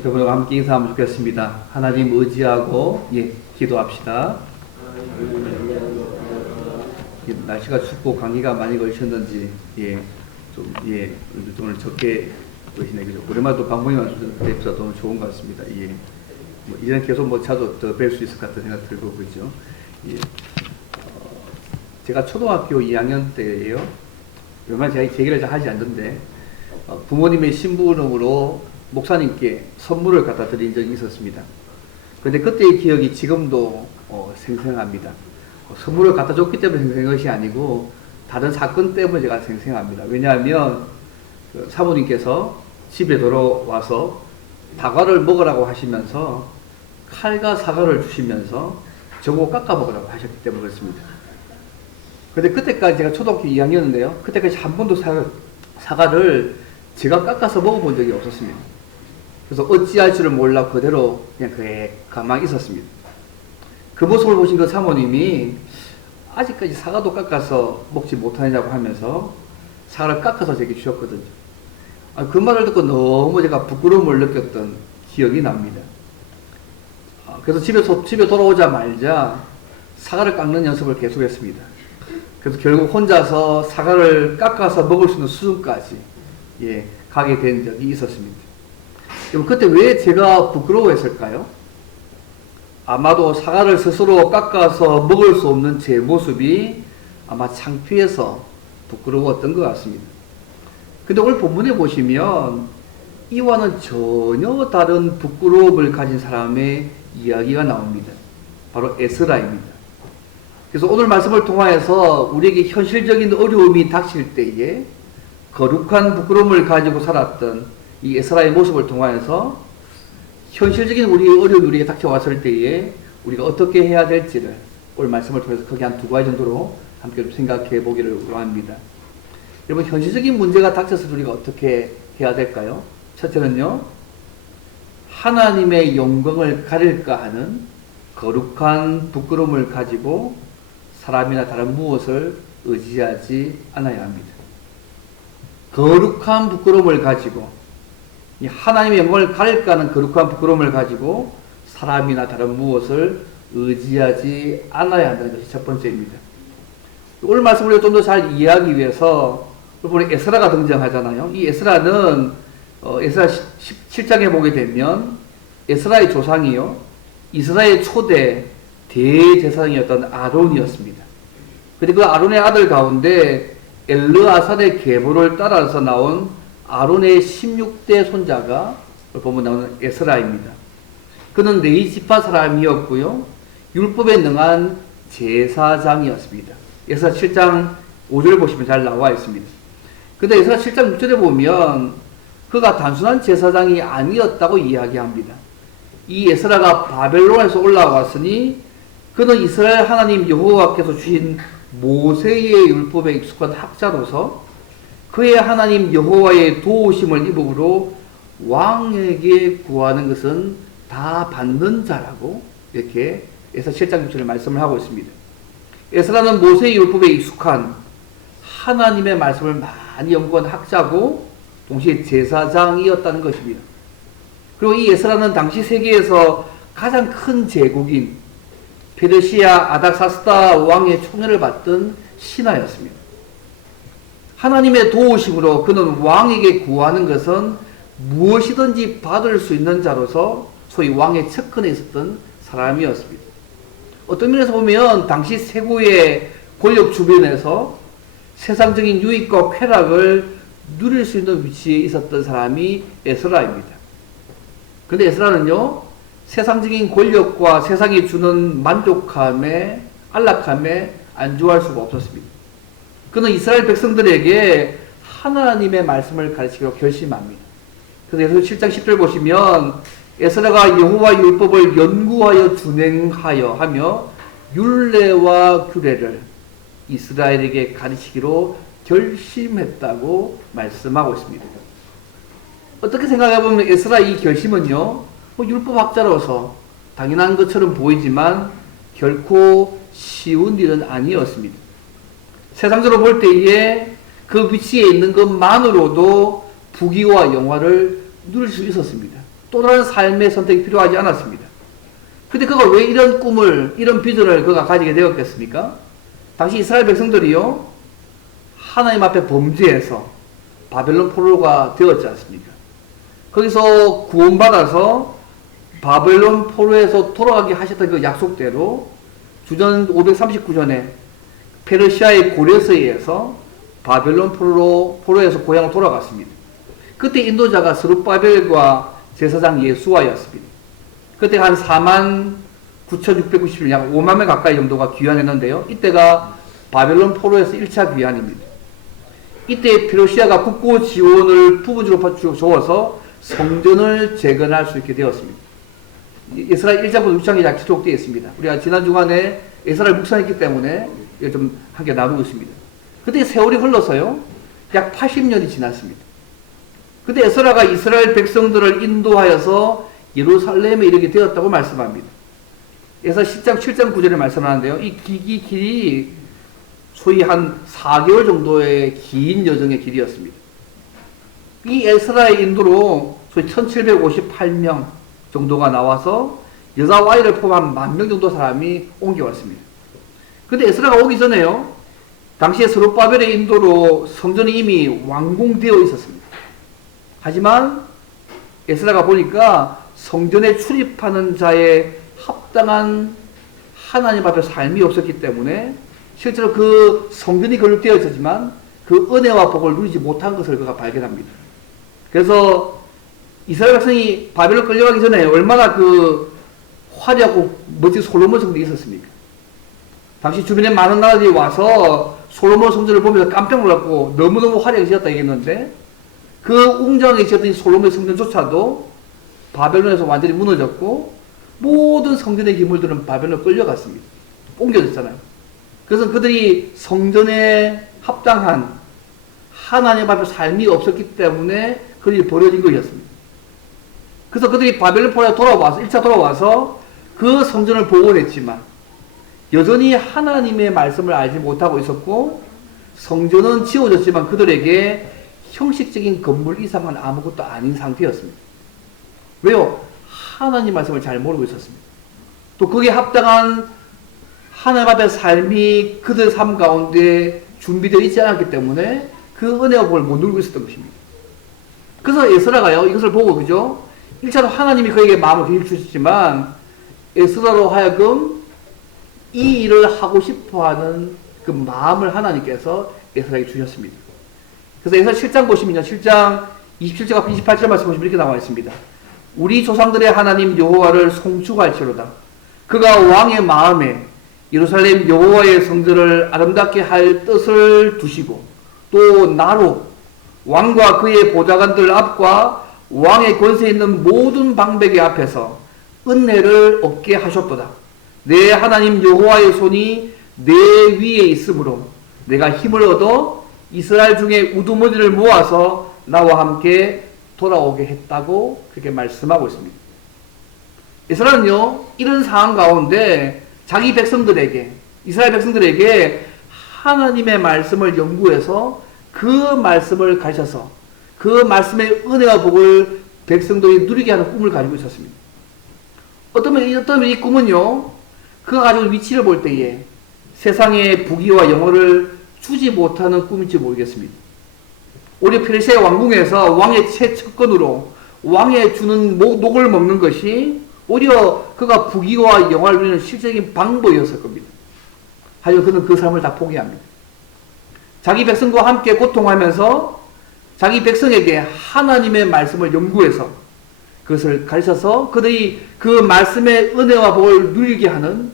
여러분과 함께 인사하면 좋겠습니다. 하나님 의지하고 기도합시다. 날씨가 춥고 감기가 많이 걸리셨는지 오늘 적게 보시네. 그죠? 오랜만에 또 방문이 뵙서 너무 좋은 것 같습니다. 이제는 계속 자주 더 뵐 수 있을 것 같은 생각 들고 그죠? 제가 초등학교 2학년 때예요. 얼마 제가 얘기를 잘 하지 않는데 부모님의 심부름으로 목사님께 선물을 갖다 드린 적이 있었습니다. 그런데 그때의 기억이 지금도 생생합니다. 선물을 갖다 줬기 때문에 생생한 것이 아니고 다른 사건 때문에 제가 생생합니다. 왜냐하면 사모님께서 집에 돌아와서 다과를 먹으라고 하시면서 칼과 사과를 주시면서 저거 깎아 먹으라고 하셨기 때문에 그렇습니다. 근데 그때까지 제가 초등학교 2학년인데요. 그때까지 한 번도 사과를 제가 깎아서 먹어본 적이 없었습니다. 그래서 어찌할 줄을 몰라 그대로 그냥 가만히 있었습니다. 그 모습을 보신 그 사모님이 아직까지 사과도 깎아서 먹지 못하느냐고 하면서 사과를 깎아서 제게 주셨거든요. 그 말을 듣고 너무 제가 부끄러움을 느꼈던 기억이 납니다. 그래서 집에 돌아오자마자 사과를 깎는 연습을 계속했습니다. 그래서 결국 혼자서 사과를 깎아서 먹을 수 있는 수준까지 가게 된 적이 있었습니다. 그럼 그때 왜 제가 부끄러워했을까요? 아마도 사과를 스스로 깎아서 먹을 수 없는 제 모습이 아마 창피해서 부끄러웠던 것 같습니다. 근데 오늘 본문에 보시면 이와는 전혀 다른 부끄러움을 가진 사람의 이야기가 나옵니다. 바로 에스라입니다. 그래서 오늘 말씀을 통하여서 우리에게 현실적인 어려움이 닥칠 때에 거룩한 부끄러움을 가지고 살았던 이 에스라의 모습을 통하여서 현실적인 우리의 어려움이 우리에게 닥쳐왔을 때에 우리가 어떻게 해야 될지를 오늘 말씀을 통해서 크게 한 두 가지 정도로 함께 좀 생각해 보기를 원합니다. 여러분, 현실적인 문제가 닥쳤을 때 우리가 어떻게 해야 될까요? 첫째는요, 하나님의 영광을 가릴까 하는 거룩한 부끄러움을 가지고 사람이나 다른 무엇을 의지하지 않아야 합니다. 거룩한 부끄러움을 가지고 하나님의 영광을 가릴까 하는 거룩한 부끄러움을 가지고 사람이나 다른 무엇을 의지하지 않아야 한다는 것이 첫 번째입니다. 오늘 말씀을 좀 더 잘 이해하기 위해서 여러분 에스라가 등장하잖아요. 이 에스라는 에스라 17장에 보게 되면 에스라의 조상이요, 이스라엘 초대 대제사장이었던 아론이었습니다. 그런데 그 아론의 아들 가운데 엘르아살의 계보를 따라서 나온 아론의 16대 손자가 보면 나오는 에스라입니다. 그는 레위 지파 사람이었고요, 율법에 능한 제사장이었습니다. 에스라 7장 5절 보시면 잘 나와 있습니다. 근데 에스라 7장 6절에 보면 그가 단순한 제사장이 아니었다고 이야기합니다. 이 에스라가 바벨론에서 올라왔으니 그는 이스라엘 하나님 여호와께서 주신 모세의 율법에 익숙한 학자로서 그의 하나님 여호와의 도우심을 입음으로 왕에게 구하는 것은 다 받는 자라고 이렇게 에스라 7장 6절에 말씀을 하고 있습니다. 에스라는 모세의 율법에 익숙한 하나님의 말씀을 많이 연구한 학자고 동시에 제사장이었다는 것입니다. 그리고 이 에스라는 당시 세계에서 가장 큰 제국인 페르시아 아닥사스다 왕의 총애를 받던 신하였습니다. 하나님의 도우심으로 그는 왕에게 구하는 것은 무엇이든지 받을 수 있는 자로서 소위 왕의 측근에 있었던 사람이었습니다. 어떤 면에서 보면 당시 세고의 권력 주변에서 세상적인 유익과 쾌락을 누릴 수 있는 위치에 있었던 사람이 에스라입니다. 그런데 에스라는요, 세상적인 권력과 세상이 주는 만족함에, 안락함에 안주할 수가 없었습니다. 그는 이스라엘 백성들에게 하나님의 말씀을 가르치기로 결심합니다. 그래서 에스라 7장 10절 보시면 에스라가 여호와 율법을 연구하여 준행하여 하며 율례와 규례를 이스라엘에게 가르치기로 결심했다고 말씀하고 있습니다. 어떻게 생각해보면 에스라 이 결심은요, 율법학자로서 당연한 것처럼 보이지만 결코 쉬운 일은 아니었습니다. 세상적으로 볼 때에 그 위치에 있는 것만으로도 부귀와 영화를 누릴 수 있었습니다. 또 다른 삶의 선택이 필요하지 않았습니다. 근데 그가 왜 이런 꿈을, 이런 비전을 그가 가지게 되었겠습니까? 당시 이스라엘 백성들이요, 하나님 앞에 범죄해서 바벨론 포로가 되었지 않습니까? 거기서 구원받아서 바벨론 포로에서 돌아가게 하셨던 그 약속대로 주전 539년에 페르시아의 고레스에 의해서 바벨론 포로에서 고향으로 돌아갔습니다. 그때 인도자가 스룹바벨과 제사장 예수아였습니다. 그때 한 49,690명, 약 5만 명 가까이 정도가 귀환했는데요. 이때가 바벨론 포로에서 1차 귀환입니다. 이때 페르시아가 국고 지원을 부분적으로 줘서 성전을 재건할 수 있게 되었습니다. 에스라 1장부터 6장이 약 기록되어 있습니다. 우리가 지난 주간에 에스라를 묵상했기 때문에 좀 함께 나누고 있습니다. 그때 세월이 흘러서요, 약 80년이 지났습니다. 그때 에스라가 이스라엘 백성들을 인도하여서 예루살렘에 이르게 되었다고 말씀합니다. 에스라 10장 7장 9절에 말씀하는데요. 이 길이 소위 한 4개월 정도의 긴 여정의 길이었습니다. 이 에스라의 인도로 소위 1758명 정도가 나와서 여자와 아이를 포함한 10,000명 정도 사람이 옮겨왔습니다. 근데 에스라가 오기 전에요, 당시에 스룹바벨의 인도로 성전이 이미 완공되어 있었습니다. 하지만 에스라가 보니까 성전에 출입하는 자의 합당한 하나님 앞에 삶이 없었기 때문에 실제로 그 성전이 건립되어 있었지만 그 은혜와 복을 누리지 못한 것을 그가 발견합니다. 그래서 이스라엘 백성이 바벨론 끌려가기 전에 얼마나 그 화려하고 멋진 솔로몬 성전이 있었습니까? 당시 주변에 많은 나라들이 와서 솔로몬 성전을 보면서 깜짝 놀랐고 너무너무 화려하게 지었다 얘기했는데, 그 웅장하게 지었던 솔로몬 성전조차도 바벨론에서 완전히 무너졌고 모든 성전의 기물들은 바벨론으로 끌려갔습니다. 옮겨졌잖아요. 그래서 그들이 성전에 합당한 하나님 앞에 삶이 없었기 때문에 그들이 버려진 것이었습니다. 그래서 그들이 바벨론 포로에 돌아와서 1차 돌아와서 그 성전을 복원했지만 여전히 하나님의 말씀을 알지 못하고 있었고, 성전은 지어졌지만 그들에게 형식적인 건물 이상은 아무것도 아닌 상태였습니다. 왜요? 하나님 말씀을 잘 모르고 있었습니다. 또 거기에 합당한 하나님 앞의 삶이 그들 삶 가운데 준비되어 있지 않았기 때문에 그 은혜와 복을 못 누리고 있었던 것입니다. 그래서 에스라가요, 이것을 보고, 그죠? 1차로 하나님이 그에게 마음을 기회 주셨지만 에스라로 하여금 이 일을 하고 싶어 하는 그 마음을 하나님께서 에스라에게 주셨습니다. 그래서 에스라 7장 보시면요, 7장 27절과 28절 말씀 보시면 이렇게 나와 있습니다. 우리 조상들의 하나님 여호와를 송축할지로다. 그가 왕의 마음에 예루살렘 여호와의 성전을 아름답게 할 뜻을 두시고 또 나로 왕과 그의 보좌관들 앞과 왕의 권세 있는 모든 방백의 앞에서 은혜를 얻게 하셨도다. 내 하나님 여호와의 손이 내 위에 있으므로 내가 힘을 얻어 이스라엘 중에 우두머리를 모아서 나와 함께 돌아오게 했다고 그렇게 말씀하고 있습니다. 이스라엘은요, 이런 상황 가운데 자기 백성들에게, 이스라엘 백성들에게 하나님의 말씀을 연구해서 그 말씀을 가르쳐서 그 말씀의 은혜와 복을 백성들이 누리게 하는 꿈을 가지고 있었습니다. 어쩌면 이 꿈은요, 그가 가지고 위치를 볼 때에 세상의 부귀와 영어를 주지 못하는 꿈인지 모르겠습니다. 오히려 페르시아 왕궁에서 왕의 채권으로 왕에 주는 녹을 먹는 것이 오히려 그가 부귀와 영화를 누리는 실질적인 방법이었을 겁니다. 하지만 그는 그 삶을 다 포기합니다. 자기 백성과 함께 고통하면서 자기 백성에게 하나님의 말씀을 연구해서 그것을 가르쳐서 그들이 그 말씀의 은혜와 복을 누리게 하는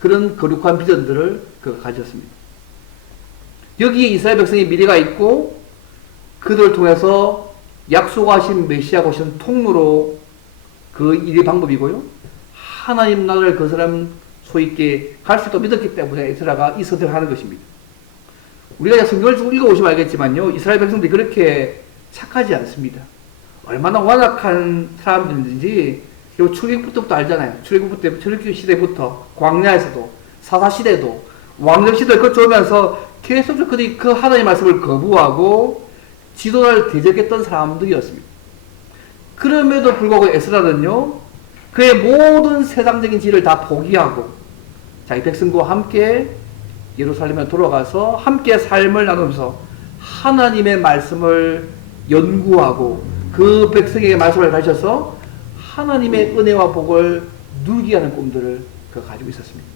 그런 거룩한 비전들을 그가 가졌습니다. 여기에 이스라엘 백성의 미래가 있고 그들을 통해서 약속하신 메시아가 오신 통로로 그 일의 방법이고요. 하나님 나라를 그 사람 소위 있게 갈 수 있다고 믿었기 때문에 에스라가 이 선택을 하는 것입니다. 우리가 성경을 쭉 읽어보시면 알겠지만요, 이스라엘 백성들이 그렇게 착하지 않습니다. 얼마나 완악한 사람들인지 출애굽부터 알잖아요. 출애굽 시대부터 광야에서도 사사시대도 왕정 시대를 거쳐오면서 계속적으로 그들이 그 하나님의 말씀을 거부하고 지도자를 대적했던 사람들이었습니다. 그럼에도 불구하고 에스라는요, 그의 모든 세상적인 지위를 다 포기하고 자기 백성과 함께 예루살렘에 돌아가서 함께 삶을 나누면서 하나님의 말씀을 연구하고 그 백성에게 말씀을 가르쳐서 하나님의 은혜와 복을 누리게 하는 꿈들을 그가 가지고 있었습니다.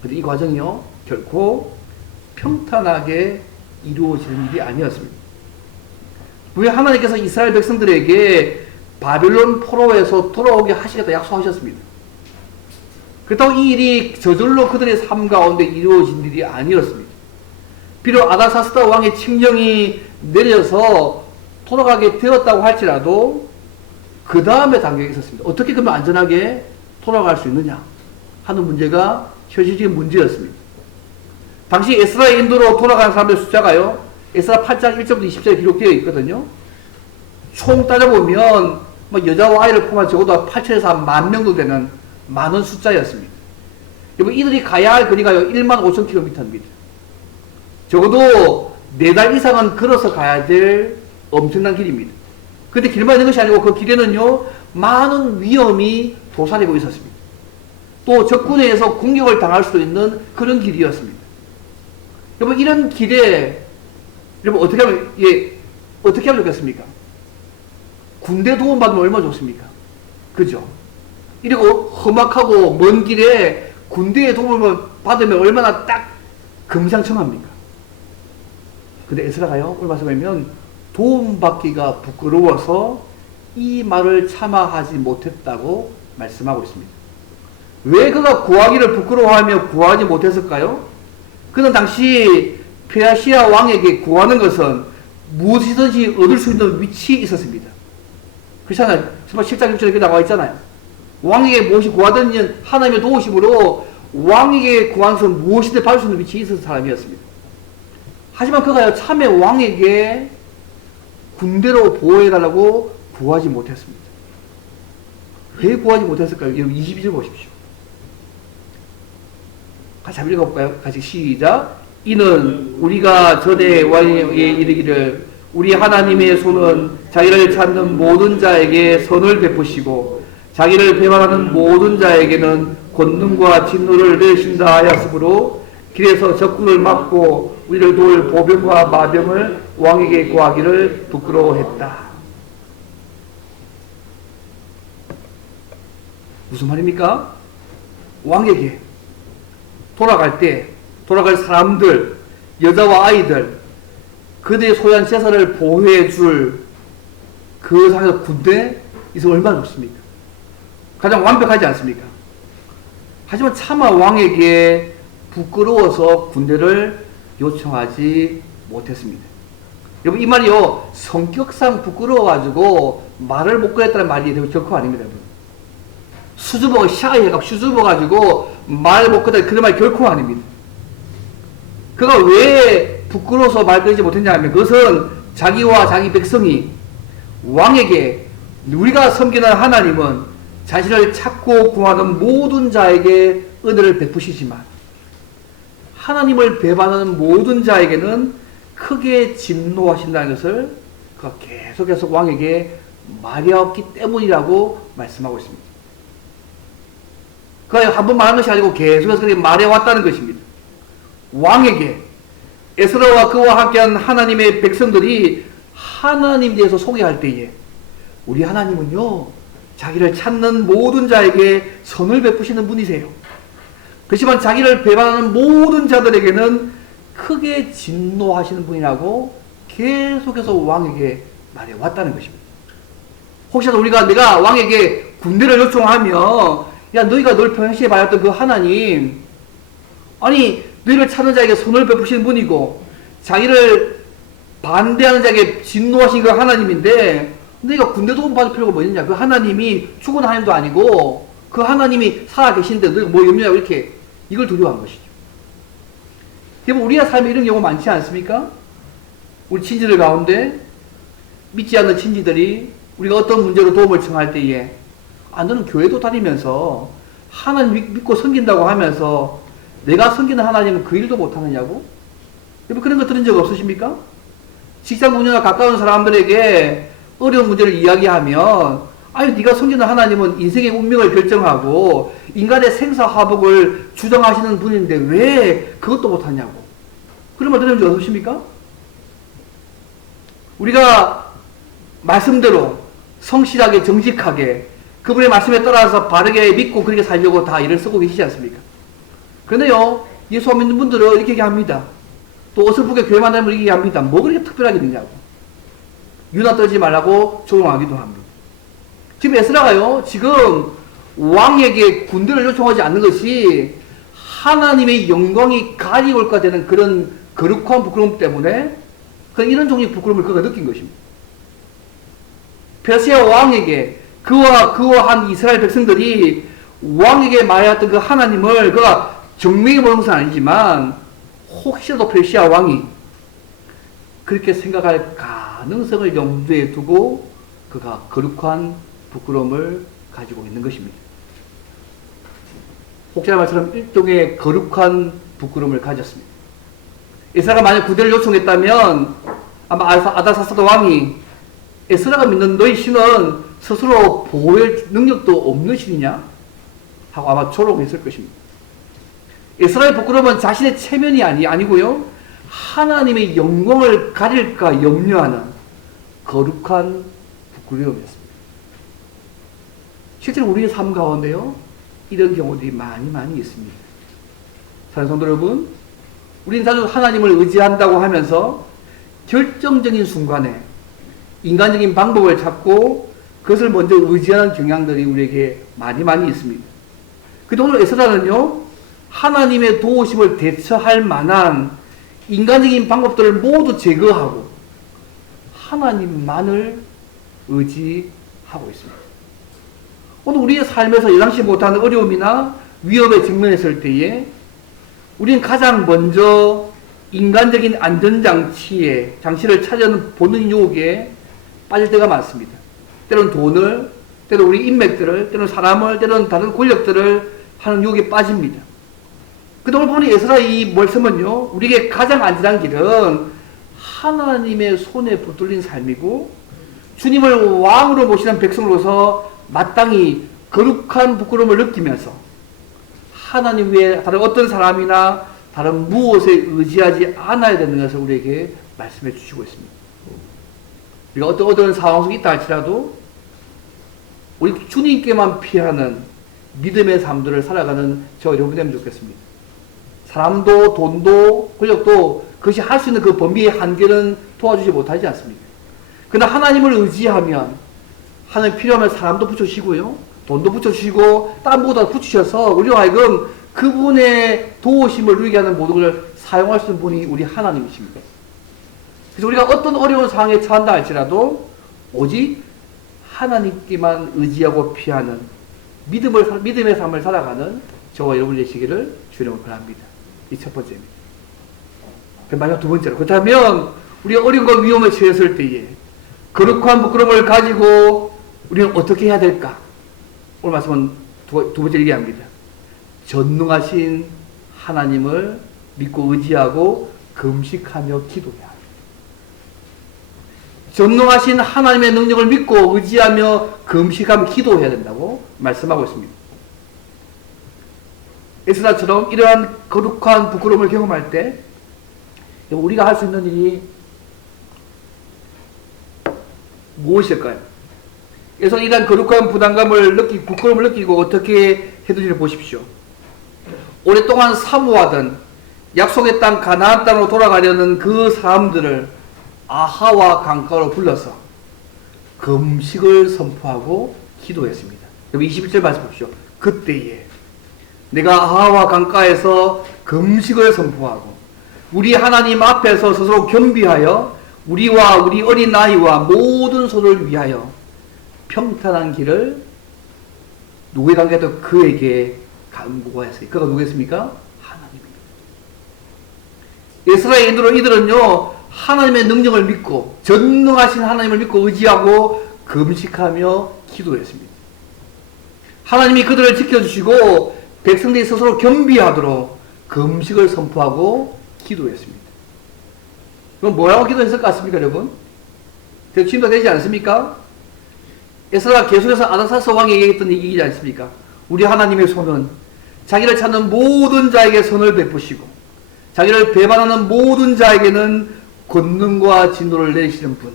그런데 이 과정이요, 결코 평탄하게 이루어지는 일이 아니었습니다. 왜 하나님께서 이스라엘 백성들에게 바빌론 포로에서 돌아오게 하시겠다 약속하셨습니다. 그렇다고 이 일이 저절로 그들의 삶 가운데 이루어진 일이 아니었습니다. 비록 아닥사스다 왕의 칙령이 내려서 돌아가게 되었다고 할지라도 그 다음에 단계가 있었습니다. 어떻게 그러면 안전하게 돌아갈 수 있느냐 하는 문제가 현실적인 문제였습니다. 당시 에스라의 인도로 돌아간 사람들의 숫자가요, 에스라 8장 1절부터 20절에 기록되어 있거든요. 총 따져보면 여자와 아이를 포함한 적어도 8천에서 1만 명도 되는 많은 숫자였습니다. 여러분, 이들이 가야 할 거리가요 1만 5천 킬로미터입니다. 적어도 4달 이상은 걸어서 가야 될 엄청난 길입니다. 그런데 길만 있는 것이 아니고 그 길에는요 많은 위험이 도사리고 있었습니다. 또 적군에 의해서 공격을 당할 수도 있는 그런 길이었습니다. 여러분, 이런 길에 여러분 어떻게 하면 좋겠습니까? 군대 도움 받으면 얼마나 좋습니까? 그죠? 이러고 험악하고 먼 길에 군대의 도움을 받으면 얼마나 딱 금상첨화입니까? 근데 에스라가요, 오늘 말씀하면 도움받기가 부끄러워서 이 말을 참아하지 못했다고 말씀하고 있습니다. 왜 그가 구하기를 부끄러워하며 구하지 못했을까요? 그는 당시 페르시아 왕에게 구하는 것은 무엇이든지 얻을 수 있는 위치에 있었습니다. 그렇잖아요. 정말 10장 6절에 이렇게 나와 있잖아요. 왕에게 무엇이 구하든 하나님의 도우심으로 왕에게 구하는 것은 무엇이든 받을 수 있는 위치에 있었던 사람이었습니다. 하지만 그가요, 참에 왕에게 군대로 보호해달라고 구하지 못했습니다. 왜 구하지 못했을까요? 여러분 22절 보십시오. 같이 한번 읽어볼까요? 같이 시작. 이는 우리가 전에 왕에게 이르기를 우리 하나님의 손은 자기를 찾는 모든 자에게 선을 베푸시고 자기를 배반하는 모든 자에게는 권능과 진노를 내리신다 하였으므로 길에서 적군을 막고 우리를 도울 보병과 마병을 왕에게 구하기를 부끄러워했다. 무슨 말입니까? 왕에게 돌아갈 사람들, 여자와 아이들, 그들의 소유한 재산을 보호해 줄 그 상에서 군대 있으면 얼마나 좋습니까? 가장 완벽하지 않습니까? 하지만 차마 왕에게 부끄러워서 군대를 요청하지 못했습니다. 여러분, 이 말이요, 성격상 부끄러워가지고 말을 못 꺼냈다는 말이 결코 아닙니다. 여러분. 수줍어가 샤이해가 수줍어가지고 말을 못 꺼냈다는 그런 말이 결코 아닙니다. 그가 왜 부끄러워서 말 꺼내지 못했냐 하면 그것은 자기와 자기 백성이 왕에게 우리가 섬기는 하나님은 자신을 찾고 구하는 모든 자에게 은혜를 베푸시지만 하나님을 배반하는 모든 자에게는 크게 진노하신다는 것을 그가 계속해서 왕에게 말해왔기 때문이라고 말씀하고 있습니다. 그가 한 번 말한 것이 아니고 계속해서 말해왔다는 것입니다. 왕에게 에스라와 그와 함께한 하나님의 백성들이 하나님에 대해서 소개할 때에 우리 하나님은요 자기를 찾는 모든 자에게 선을 베푸시는 분이세요. 그렇지만 자기를 배반하는 모든 자들에게는 크게 진노하시는 분이라고 계속해서 왕에게 말해왔다는 것입니다. 혹시라도 내가 왕에게 군대를 요청하면 야 너희가 늘 평시에 말했던 그 하나님 아니 너희를 찾는 자에게 선을 베푸시는 분이고 자기를 반대하는 자에게 진노하신 그 하나님인데 너희가 군대 도움 받을 필요가 뭐 있느냐. 그 하나님이 죽은 하나님도 아니고 그 하나님이 살아계신데 너희가 뭐 염려하고 이렇게 이걸 두려워한 것이죠. 여러분 우리가 삶에 이런 경우 많지 않습니까? 우리 친지들 가운데 믿지 않는 친지들이 우리가 어떤 문제로 도움을 청할 때에 너는 교회도 다니면서 하나님 믿고 섬긴다고 하면서 내가 섬기는 하나님은 그 일도 못하느냐고? 여러분 그런 거 들은 적 없으십니까? 직장 동료나 가까운 사람들에게 어려운 문제를 이야기하면 아니 네가 섬기는 하나님은 인생의 운명을 결정하고 인간의 생사화복을 주장하시는 분인데 왜 그것도 못하냐고. 그런 말 들으면 어떻습니까? 우리가 말씀대로 성실하게 정직하게 그분의 말씀에 따라서 바르게 믿고 그렇게 살려고 다 일을 쓰고 계시지 않습니까? 그런데요, 예수 안 믿는 분들은 이렇게 얘기합니다. 또 어설프게 교회 만나면 이렇게 얘기합니다. 뭐 그렇게 특별하게 믿냐고. 유나 떨지 말라고 조롱하기도 합니다. 지금 에스라가요, 지금 왕에게 군대를 요청하지 않는 것이 하나님의 영광이 가리올까 되는 그런 거룩한 부끄러움 때문에 이런 종류의 부끄러움을 그가 느낀 것입니다. 페르시아 왕에게 그와 한 이스라엘 백성들이 왕에게 말했던 그 하나님을 그가 정명히 보는 것은 아니지만 혹시라도 페르시아 왕이 그렇게 생각할 가능성을 염두에 두고 그가 거룩한 부끄러움을 가지고 있는 것입니다. 혹시나 말처럼 일종의 거룩한 부끄러움을 가졌습니다. 에스라가 만약 구대를 요청했다면 아마 아다사스다 왕이 에스라가 믿는 너희 신은 스스로 보호할 능력도 없는 신이냐? 하고 아마 조롱했을 것입니다. 에스라의 부끄러움은 자신의 체면이 아니고요. 하나님의 영광을 가릴까 염려하는 거룩한 부끄러움이었습니다. 실제로 우리의 삶 가운데요. 이런 경우들이 많이 있습니다. 사랑하는 성도 여러분, 우리는 자주 하나님을 의지한다고 하면서 결정적인 순간에 인간적인 방법을 찾고 그것을 먼저 의지하는 경향들이 우리에게 많이 있습니다. 근데 오늘 에스라는요, 하나님의 도우심을 대처할 만한 인간적인 방법들을 모두 제거하고 하나님만을 의지하고 있습니다. 오늘 우리의 삶에서 예상치 못하는 어려움이나 위협에 직면했을 때에 우리는 가장 먼저 인간적인 안전장치를 찾는 본능 유혹에 빠질 때가 많습니다. 때로는 돈을, 때로는 우리 인맥들을, 때로는 사람을, 때로는 다른 권력들을 하는 유혹에 빠집니다. 근데 오늘 보니 에스라의 이 말씀은요, 우리에게 가장 안전한 길은 하나님의 손에 붙들린 삶이고 주님을 왕으로 모시는 백성으로서 마땅히 거룩한 부끄러움을 느끼면서 하나님 외에 다른 어떤 사람이나 다른 무엇에 의지하지 않아야 되는 것을 우리에게 말씀해 주시고 있습니다. 우리가 어떤 상황 속에 있다 할지라도 우리 주님께만 피하는 믿음의 삶들을 살아가는 저 여러분 되면 좋겠습니다. 사람도 돈도 권력도 그것이 할 수 있는 그 범위의 한계는 도와주지 못하지 않습니까? 그러나 하나님을 의지하면 하나님 필요하면 사람도 붙여주시고요. 돈도 붙여주시고 딴 것도 붙이셔서 우리가 하여금 그분의 도우심을 누리게 하는 모든 걸 사용할 수 있는 분이 우리 하나님이십니다. 그래서 우리가 어떤 어려운 상황에 처한다 할지라도 오직 하나님께만 의지하고 피하는 믿음의 삶을 살아가는 저와 여러분이 되시기를 주님을 바랍니다. 이 첫 번째입니다. 마지막 두 번째로, 그렇다면 우리가 어려움과 위험에 처했을 때에 거룩한 부끄러움을 가지고 우리는 어떻게 해야 될까? 오늘 말씀은 두 번째 얘기합니다. 전능하신 하나님을 믿고 의지하고 금식하며 기도해야 합니다. 전능하신 하나님의 능력을 믿고 의지하며 금식하며 기도해야 된다고 말씀하고 있습니다. 에스라처럼 이러한 거룩한 부끄러움을 경험할 때 우리가 할 수 있는 일이 무엇일까요? 그래서 이러한 거룩한 부끄러움을 느끼고 어떻게 해드리를 보십시오. 오랫동안 사모하던 약속의 땅 가나안 땅으로 돌아가려는 그 사람들을 아하와 강가로 불러서 금식을 선포하고 기도했습니다. 여기 21절 말씀 보십시오. 그때에 내가 아하와 강가에서 금식을 선포하고 우리 하나님 앞에서 스스로 겸비하여 우리와 우리 어린 아이와 모든 소를 위하여 평탄한 길을 누구의 관계도 그에게 간구하였어요. 그가 누구였습니까? 하나님입니다. 에스라의 인도로 이들은요, 하나님의 능력을 믿고 전능하신 하나님을 믿고 의지하고 금식하며 기도했습니다. 하나님이 그들을 지켜주시고 백성들이 스스로 겸비하도록 금식을 선포하고 기도했습니다. 그럼 뭐라고 기도했을 것 같습니까, 여러분? 계속 진도되지 않습니까? 에스라가 계속해서 아닥사스 왕에게 얘기했던 얘기이지 않습니까? 우리 하나님의 손은 자기를 찾는 모든 자에게 선을 베푸시고 자기를 배반하는 모든 자에게는 권능과 진노를 내리시는 분.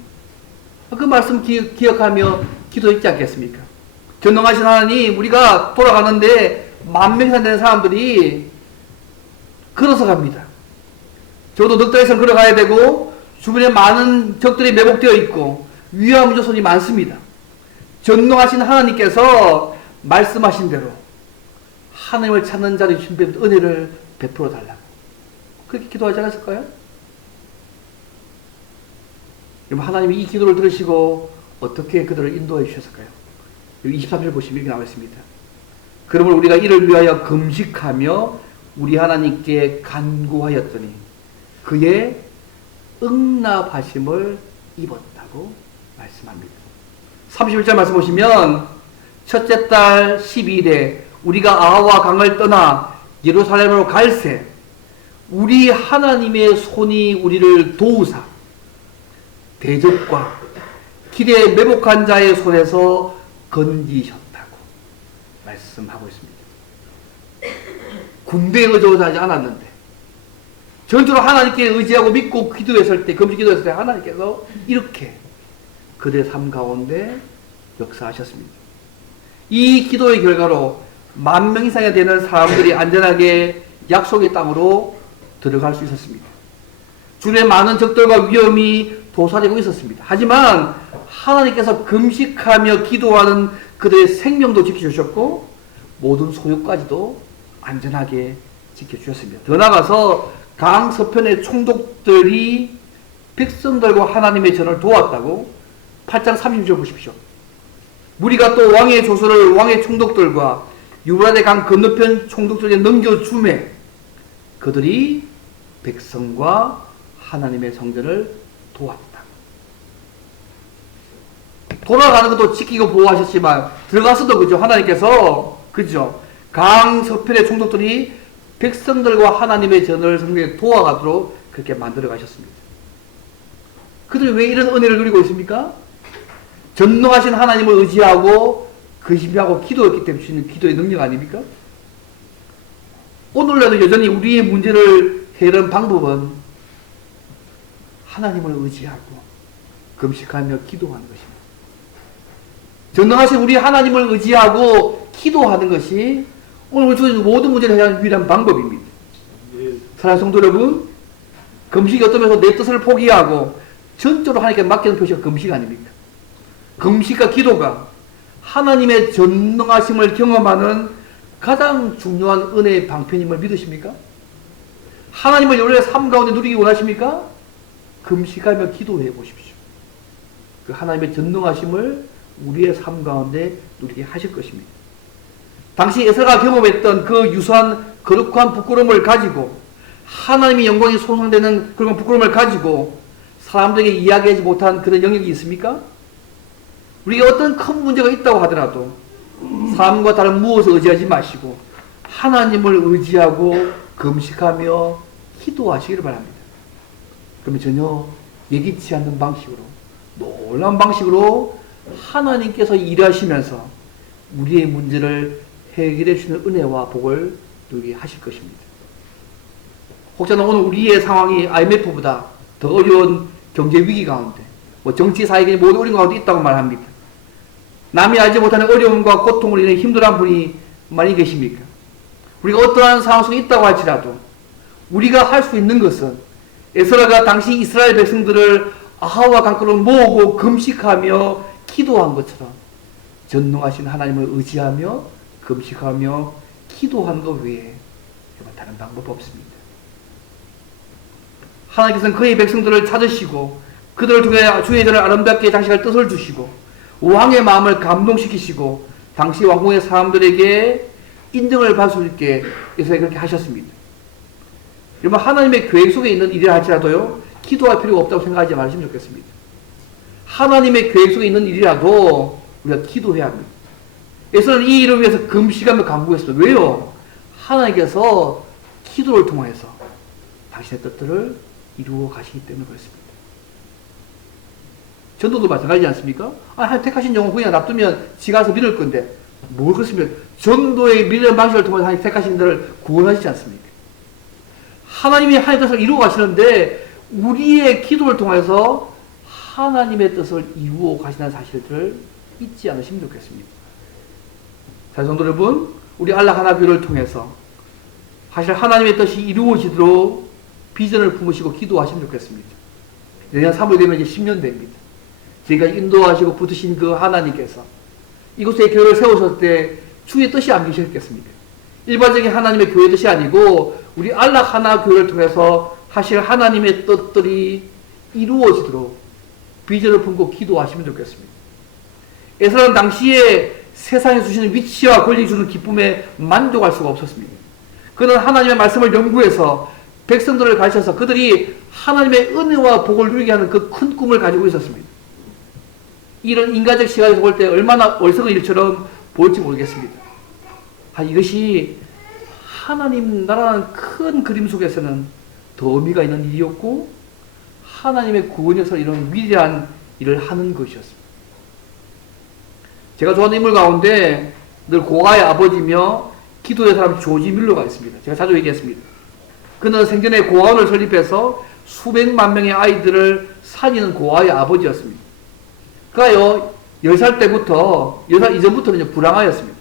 그 말씀 기억하며 기도했지 않겠습니까? 전능하신 하나님, 우리가 돌아가는데 10,000명 되는 사람들이 걸어서 갑니다. 저도 넉다리선 걸어가야 되고 주변에 많은 적들이 매복되어 있고 위험 조선이 많습니다. 전능하신 하나님께서 말씀하신 대로 하나님을 찾는 자를 주신 은혜를 베풀어 달라고 그렇게 기도하지 않았을까요? 여러분, 하나님이 이 기도를 들으시고 어떻게 그들을 인도해 주셨을까요? 여기 23절 보시면 이렇게 나와 있습니다. 그러므로 우리가 이를 위하여 금식하며 우리 하나님께 간구하였더니 그의 응답하심을 입었다고 말씀합니다. 31절 말씀 보시면 첫째 달 12일에 우리가 아하와 강을 떠나 예루살렘으로 갈새 우리 하나님의 손이 우리를 도우사 대적과 길에 매복한 자의 손에서 건지셨다고 말씀하고 있습니다. 군대에 의존하지 않았는데 전투로 하나님께 의지하고 믿고 기도했을 때, 금식 기도했을 때 하나님께서 이렇게 그들의 삶 가운데 역사하셨습니다. 이 기도의 결과로 10,000명 이상이 되는 사람들이 안전하게 약속의 땅으로 들어갈 수 있었습니다. 주변에 많은 적들과 위험이 도사리고 있었습니다. 하지만 하나님께서 금식하며 기도하는 그들의 생명도 지켜주셨고 모든 소유까지도 안전하게 지켜주셨습니다. 더 나아가서 강 서편의 총독들이 백성들과 하나님의 전을 도왔다고 8장 30절 보십시오. 무리가 또 왕의 조서를 왕의 총독들과 유브라데 강 건너편 총독들에게 넘겨주매 그들이 백성과 하나님의 성전을 도왔다. 돌아가는 것도 지키고 보호하셨지만 들어가서도 그죠, 하나님께서 그죠, 강 서편의 총독들이 백성들과 하나님의 전을 성전에 도와가도록 그렇게 만들어 가셨습니다. 그들이 왜 이런 은혜를 누리고 있습니까? 전능하신 하나님을 의지하고 근심하고 기도했기 때문에 주시는 기도의 능력 아닙니까? 오늘날도 여전히 우리의 문제를 해결하는 방법은 하나님을 의지하고 금식하며 기도하는 것입니다. 전능하신 우리 하나님을 의지하고 기도하는 것이 오늘 우리 모든 문제를 해결하는 유일한 방법입니다. 사랑하는 성도 여러분, 금식이 어떤 면에서 내 뜻을 포기하고 전적으로 하나님께 맡기는 표시가 금식 아닙니까? 금식과 기도가 하나님의 전능하심을 경험하는 가장 중요한 은혜의 방편임을 믿으십니까? 하나님을 여러분의 삶 가운데 누리기 원하십니까? 금식하며 기도해 보십시오. 그 하나님의 전능하심을 우리의 삶 가운데 누리게 하실 것입니다. 당시 에스라가 경험했던 그 유사한 거룩한 부끄러움을 가지고 하나님의 영광이 손상되는 그런 부끄러움을 가지고 사람들에게 이야기하지 못한 그런 영역이 있습니까? 우리가 어떤 큰 문제가 있다고 하더라도 사람과 다른 무엇을 의지하지 마시고 하나님을 의지하고 금식하며 기도하시기를 바랍니다. 그러면 전혀 예기치 않는 방식으로, 놀라운 방식으로 하나님께서 일하시면서 우리의 문제를 해결해 주시는 은혜와 복을 누리게 하실 것입니다. 혹자는 오늘 우리의 상황이 IMF보다 더 어려운 경제 위기 가운데, 정치, 사회, 모든 어려운 가운데 있다고 말합니다. 남이 알지 못하는 어려움과 고통으로 인해 힘들어한 분이 많이 계십니까? 우리가 어떠한 상황 속에 있다고 할지라도 우리가 할 수 있는 것은 에스라가 당시 이스라엘 백성들을 아하와 강가로 모으고 금식하며 기도한 것처럼 전능하신 하나님을 의지하며 금식하며 기도하는 것 외에 다른 방법 없습니다. 하나님께서는 그의 백성들을 찾으시고 그들을 통해 주의 전을 아름답게 장식할 뜻을 주시고 왕의 마음을 감동시키시고 당시 왕궁의 사람들에게 인정을 받을 수 있게 예수님이 그렇게 하셨습니다. 여러분, 하나님의 계획 속에 있는 일이라 할지라도요, 기도할 필요가 없다고 생각하지 마시면 좋겠습니다. 하나님의 계획 속에 있는 일이라도 우리가 기도해야 합니다. 예수는 이 일을 위해서 금식하며 간구했습니다. 왜요? 하나님께서 기도를 통해서 당신의 뜻들을 이루어 가시기 때문에 그렇습니다. 전도도 마찬가지지 않습니까? 하나님 택하신 영혼 그냥 놔두면 지가 가서 믿을 건데 뭘 그렇습니까? 전도의 믿는 방식을 통해서 하나님 택하신 자를 구원하시지 않습니까? 하나님이 하나님의 뜻을 이루어 가시는데 우리의 기도를 통해서 하나님의 뜻을 이루어 가시는 사실들을 잊지 않으시면 좋겠습니다. 자, 성도 여러분, 우리 알락 하나 교회를 통해서 사실 하나님의 뜻이 이루어지도록 비전을 품으시고 기도하시면 좋겠습니다. 내년 3월 되면 이제 10년 됩니다. 지금까지 인도하시고 붙으신 그 하나님께서 이곳에 교회를 세우셨을 때 주의 뜻이 안 계셨겠습니까? 일반적인 하나님의 교회 뜻이 아니고 우리 알락 하나 교회를 통해서 사실 하나님의 뜻들이 이루어지도록 비전을 품고 기도하시면 좋겠습니다. 에스라는 당시에 세상에 주시는 위치와 권리 주는 기쁨에 만족할 수가 없었습니다. 그는 하나님의 말씀을 연구해서 백성들을 가르쳐서 그들이 하나님의 은혜와 복을 누리게 하는 그 큰 꿈을 가지고 있었습니다. 이런 인간적 시각에서 볼 때 얼마나 어리석은 일처럼 보일지 모르겠습니다. 이것이 하나님 나라라는 큰 그림 속에서는 더 의미가 있는 일이었고 하나님의 구원 역사를 이런 위대한 일을 하는 것이었습니다. 제가 좋아하는 인물 가운데 늘 고아의 아버지며 기도의 사람 조지 밀러가 있습니다. 제가 자주 얘기했습니다. 그는 생전에 고아원을 설립해서 수백만 명의 아이들을 살리는 고아의 아버지였습니다. 그가요, 10살 때부터, 10살 이전부터는 이제 불황아였습니다.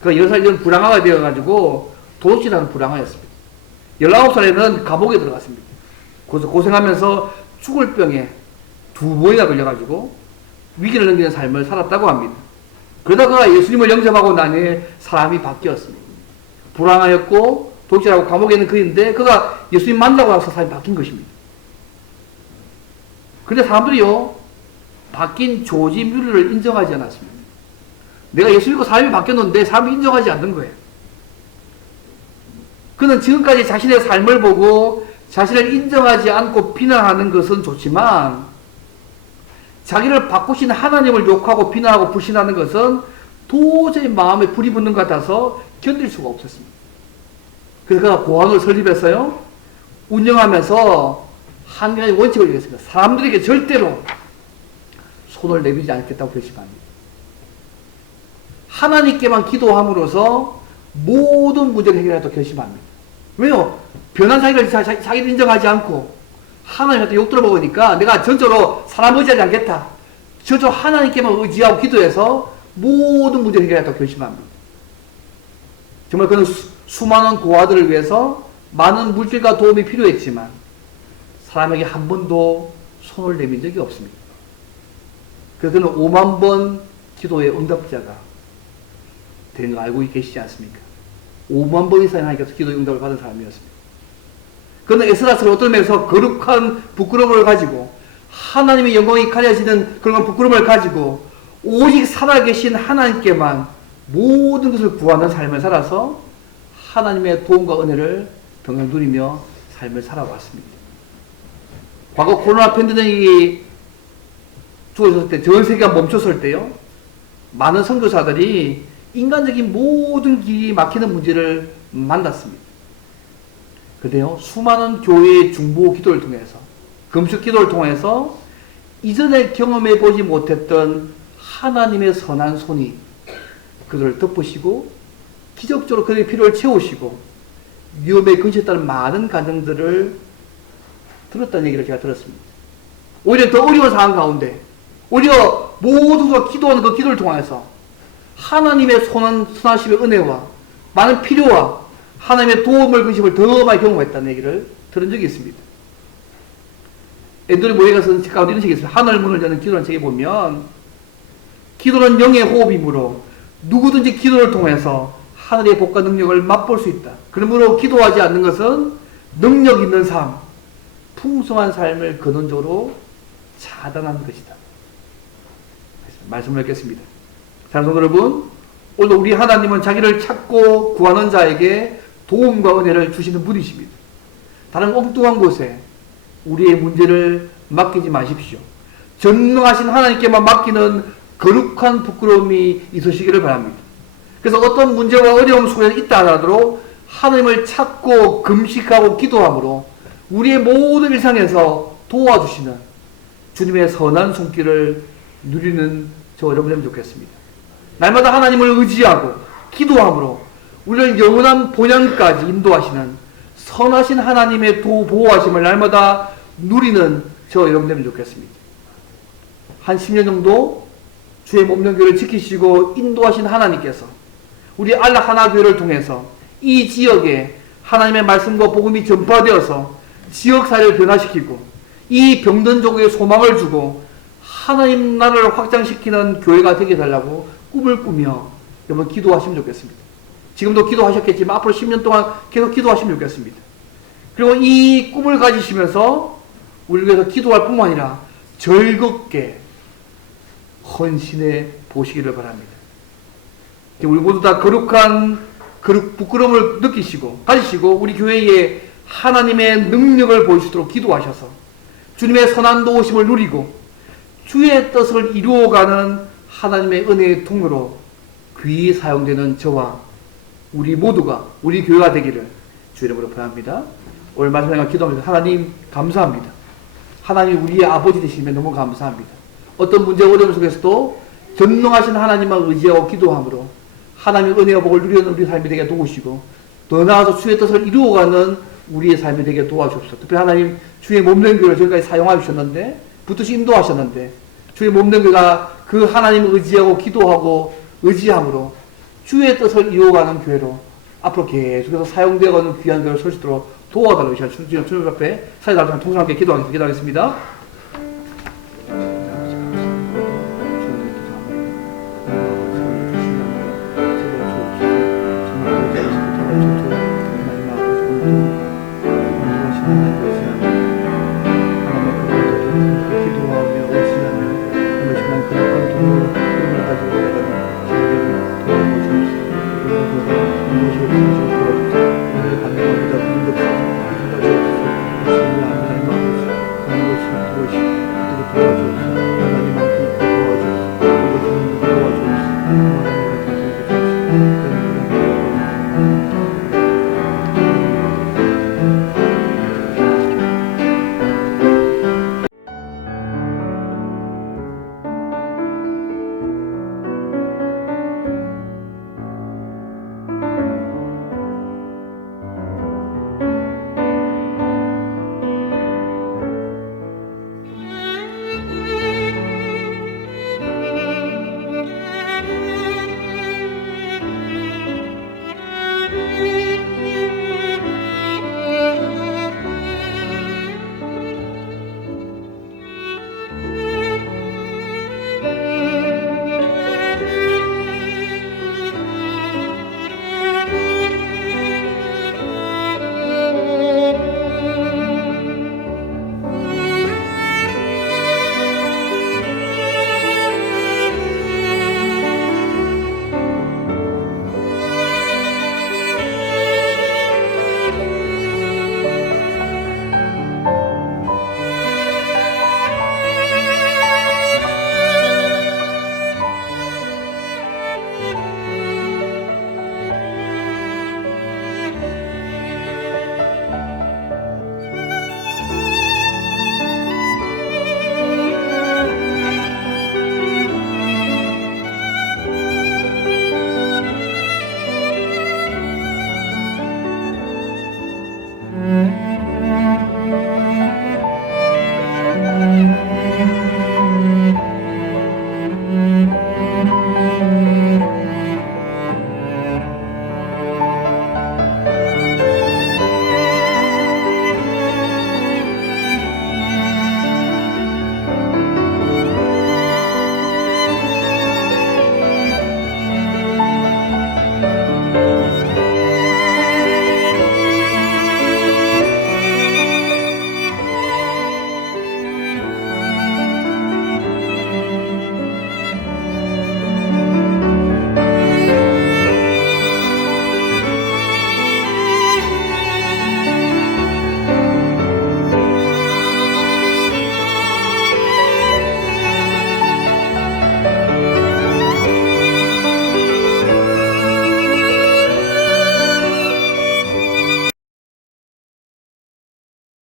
그가 10살 이전 불황아가 되어가지고 도둑질하는 불황아였습니다. 19살에는 감옥에 들어갔습니다. 거기서 고생하면서 죽을 병에 2번이나 걸려가지고 위기를 넘기는 삶을 살았다고 합니다. 그러다가 예수님을 영접하고 난 후에 사람이 바뀌었습니다. 불황아였고 도둑질하고 감옥에 있는 그인데 그가 예수님 만나고 나서 사람이 바뀐 것입니다. 그런데 사람들이요, 바뀐 조지 뮬러를 인정하지 않았습니다. 내가 예수 믿고 사람이 바뀌었는데 사람이 인정하지 않는 거예요. 그는 지금까지 자신의 삶을 보고 자신을 인정하지 않고 비난하는 것은 좋지만 자기를 바꾸신 하나님을 욕하고 비난하고 불신하는 것은 도저히 마음에 불이 붙는 것 같아서 견딜 수가 없었습니다. 그래서 그가 고아원을 설립했어요. 운영하면서 한 가지 원칙을 정했습니다. 사람들에게 절대로 손을 내밀지 않겠다고 결심합니다. 하나님께만 기도함으로써 모든 문제를 해결하겠다고 결심합니다. 왜요? 변한 자기를 인정하지 않고 하나님한테 욕 들어먹으니까 내가 전적으로 사람 의지하지 않겠다. 전적으로 하나님께만 의지하고 기도해서 모든 문제를 해결하겠다고 결심합니다. 정말 그는 수많은 고아들을 위해서 많은 물질과 도움이 필요했지만 사람에게 한 번도 손을 내민 적이 없습니다. 그래서 그는 5만 번 기도의 응답자가 된 거 알고 계시지 않습니까? 5만 번 이상 하나님께서 기도의 응답을 받은 사람이었습니다. 그는 에스라서를 어떤 면에서 거룩한 부끄러움을 가지고 하나님의 영광이 가려지는 그런 부끄러움을 가지고 오직 살아계신 하나님께만 모든 것을 구하는 삶을 살아서 하나님의 도움과 은혜를 병을 누리며 삶을 살아왔습니다. 과거 코로나 팬데믹이 주어졌을 때, 전 세계가 멈췄을 때요, 많은 선교사들이 인간적인 모든 길이 막히는 문제를 만났습니다. 그런데요, 수많은 교회의 중보 기도를 통해서, 금식 기도를 통해서 이전에 경험해 보지 못했던 하나님의 선한 손이 그들을 덮으시고 기적적으로 그들의 필요를 채우시고 위험에 근처했다는 많은 가정들을 들었다는 얘기를 제가 들었습니다. 오히려 더 어려운 상황 가운데 오히려 모두가 기도하는 그 기도를 통해서 하나님의 선하심의 은혜와 많은 필요와 하나님의 도움을 근심을 더 많이 경험했다는 얘기를 들은 적이 있습니다. 앤드류 모에가 쓴 책 가운데 이런 책이 있습니다. 하늘 문을 여는 기도라는 책에 보면 기도는 영의 호흡이므로 누구든지 기도를 통해서 하늘의 복과 능력을 맛볼 수 있다. 그러므로 기도하지 않는 것은 능력 있는 삶, 풍성한 삶을 근원적으로 차단하는 것이다. 말씀을 읽겠습니다. 사랑하는 여러분, 오늘 우리 하나님은 자기를 찾고 구하는 자에게 도움과 은혜를 주시는 분이십니다. 다른 엉뚱한 곳에 우리의 문제를 맡기지 마십시오. 전능하신 하나님께만 맡기는 거룩한 부끄러움이 있으시기를 바랍니다. 그래서 어떤 문제와 어려움 속에 있다 하더라도 하나님을 찾고 금식하고 기도함으로 우리의 모든 일상에서 도와주시는 주님의 선한 손길을 누리는 저 여러분 되면 좋겠습니다. 날마다 하나님을 의지하고 기도함으로 우리를 영원한 본향까지 인도하시는 선하신 하나님의 보호하심을 날마다 누리는 저 여러분 되면 좋겠습니다. 한 10년 정도 주의 몸된 교회를 지키시고 인도하신 하나님께서 우리 알라 하나 교회를 통해서 이 지역에 하나님의 말씀과 복음이 전파되어서 지역사회를 변화시키고 이 병든 족에게 소망을 주고 하나님 나라를 확장시키는 교회가 되게 해달라고 꿈을 꾸며 여러분 기도하시면 좋겠습니다. 지금도 기도하셨겠지만 앞으로 10년 동안 계속 기도하시면 좋겠습니다. 그리고 이 꿈을 가지시면서 우리를 위해서 기도할 뿐만 아니라 즐겁게 헌신해 보시기를 바랍니다. 우리 모두 다 거룩한 부끄러움을 느끼시고 가지시고 우리 교회에 하나님의 능력을 보이시도록 기도하셔서 주님의 선한 도우심을 누리고 주의 뜻을 이루어가는 하나님의 은혜의 통로로 귀히 사용되는 저와 우리 모두가 우리 교회가 되기를 주 이름으로 바랍니다. 오늘 마지막에 기도합니다. 하나님 감사합니다. 하나님 우리의 아버지 되시면 너무 감사합니다. 어떤 문제 어려움 속에서도 전능하신 하나님만 의지하고 기도함으로 하나님의 은혜와 복을 누리는 우리 삶이 되게 도우시고 더 나아가서 주의 뜻을 이루어가는 우리의 삶이 되게 도와주옵소서. 특별히 하나님 주의 몸된 교회를 지금까지 사용하셨는데 붙듯이 인도하셨는데 주의 몸된 교회가 그 하나님을 의지하고 기도하고 의지함으로 주의 뜻을 이루어가는 교회로 앞으로 계속해서 사용되어가는 귀한 교회를 설 수 있도록 도와달라고 이 시간 주님 앞에 사회자랑 통성 함께 기도하겠습니다. 도와주옵소서.